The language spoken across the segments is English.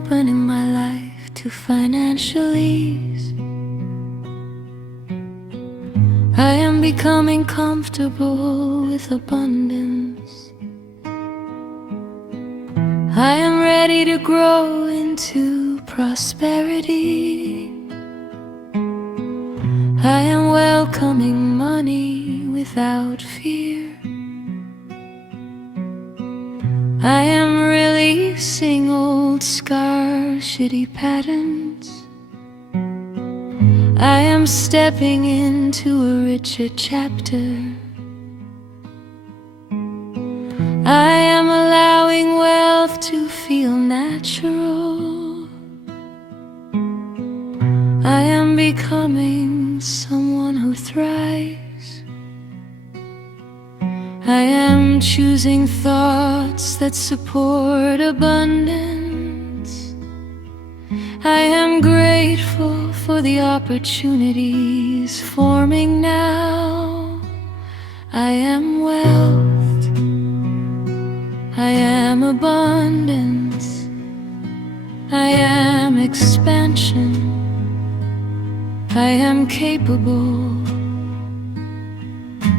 opening my life to financial ease. I am becoming comfortable with abundance. I am ready to grow into prosperity. I am welcoming money without fear. I am releasing old scarcity patterns. I am stepping into a richer chapter. I am allowing wealth to feel natural. I am becoming someone who thrives. I am choosing thoughts that support abundance. I am grateful for the opportunities forming now. I am wealth. I am abundance. I am expansion. I am capable.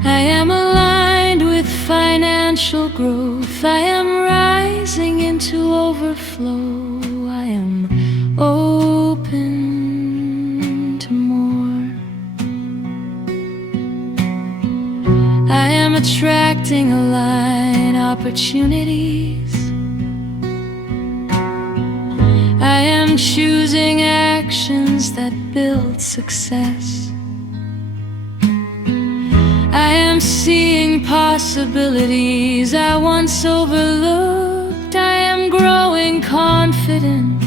I am aligned with financial growth. I am rising into overflow. I am open to more. I am attracting aligned opportunities. I am choosing actions that build success. I am seeing possibilities I once overlooked. I am growing confident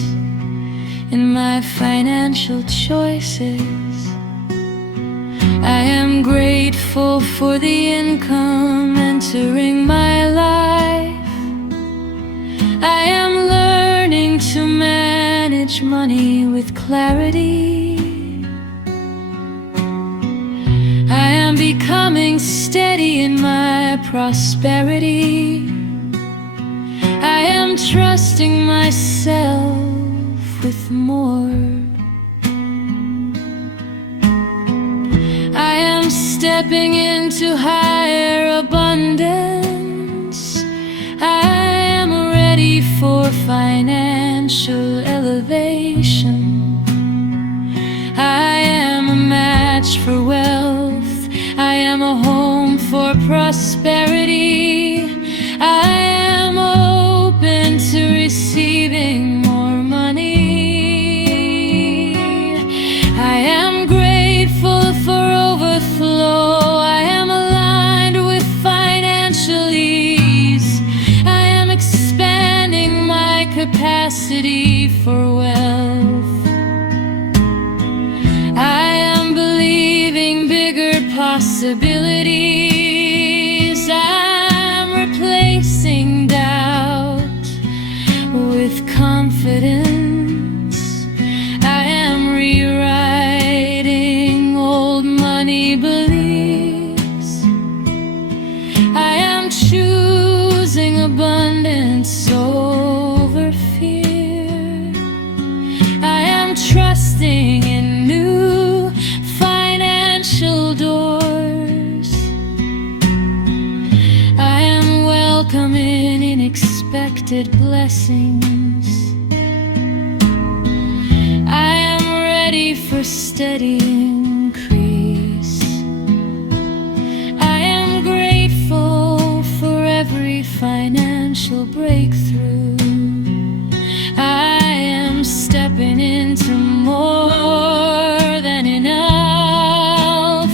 in my financial choices. I am grateful for the income entering my life. I am learning to manage money with clarity. I am becoming steady in my prosperity. I am trusting myself with more. I am stepping into higher abundance. I am ready for financial elevation. I am a match for wealth. I am a home for prosperity. I am open to receiving more money. I am grateful for overflow. I am aligned with financial ease. I am expanding my capacity for wealth. I am believing bigger possibilities. I'm replacing doubt with confidence. I am rewriting old money beliefs. I am choosing abundance over fear. I am trusting in new financial doors. I am welcoming unexpected blessings. I am ready for steady increase. I am grateful for every financial breakthrough. I am stepping into more than enough.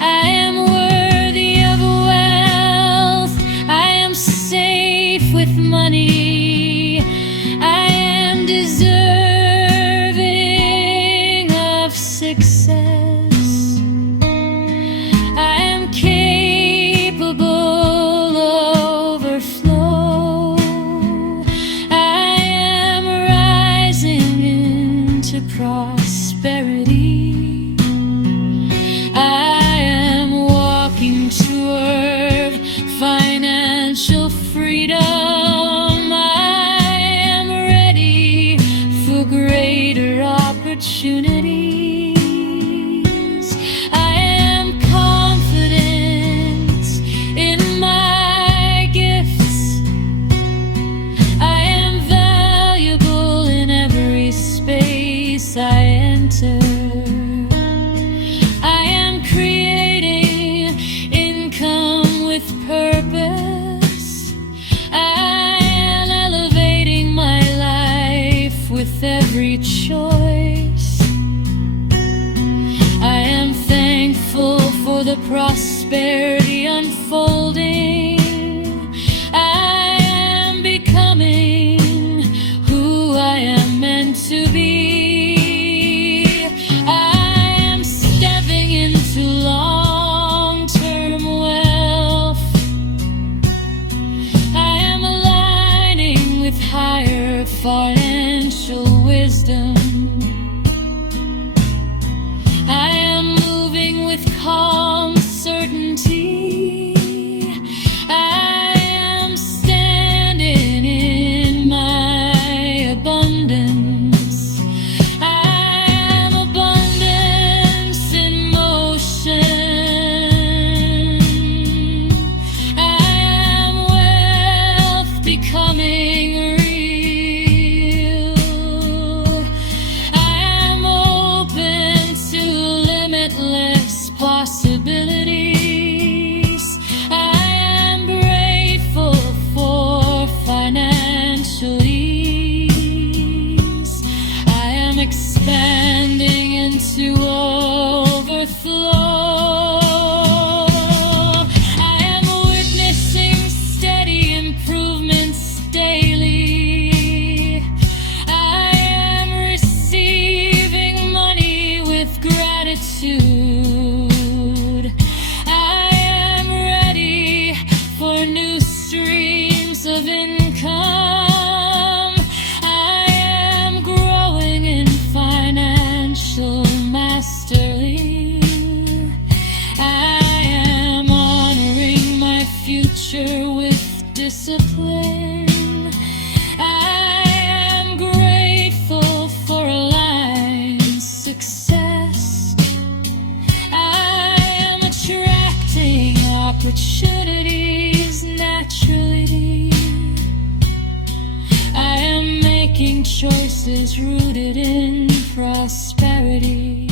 I am worthy of wealth. I am safe with money. I am deserving of success. every choice. I am thankful for the prosperity unfolding. I am becoming who I am meant to be. I am stepping into long-term wealth. I am aligning with higher financial wisdom. I am moving with calm certainty. I am standing in my abundance. I am abundance in motion. I am wealth becoming real. I am open to limitless possibilities. I am grateful for financial ease. I am expanding into overflow. I am witnessing steady improvements daily. I am receiving money with gratitude. I am ready for new streams of income. I am growing in financial mastery. I am honoring my future with discipline. I am grateful for aligned success. I am attracting opportunities naturally. I am making choices rooted in prosperity.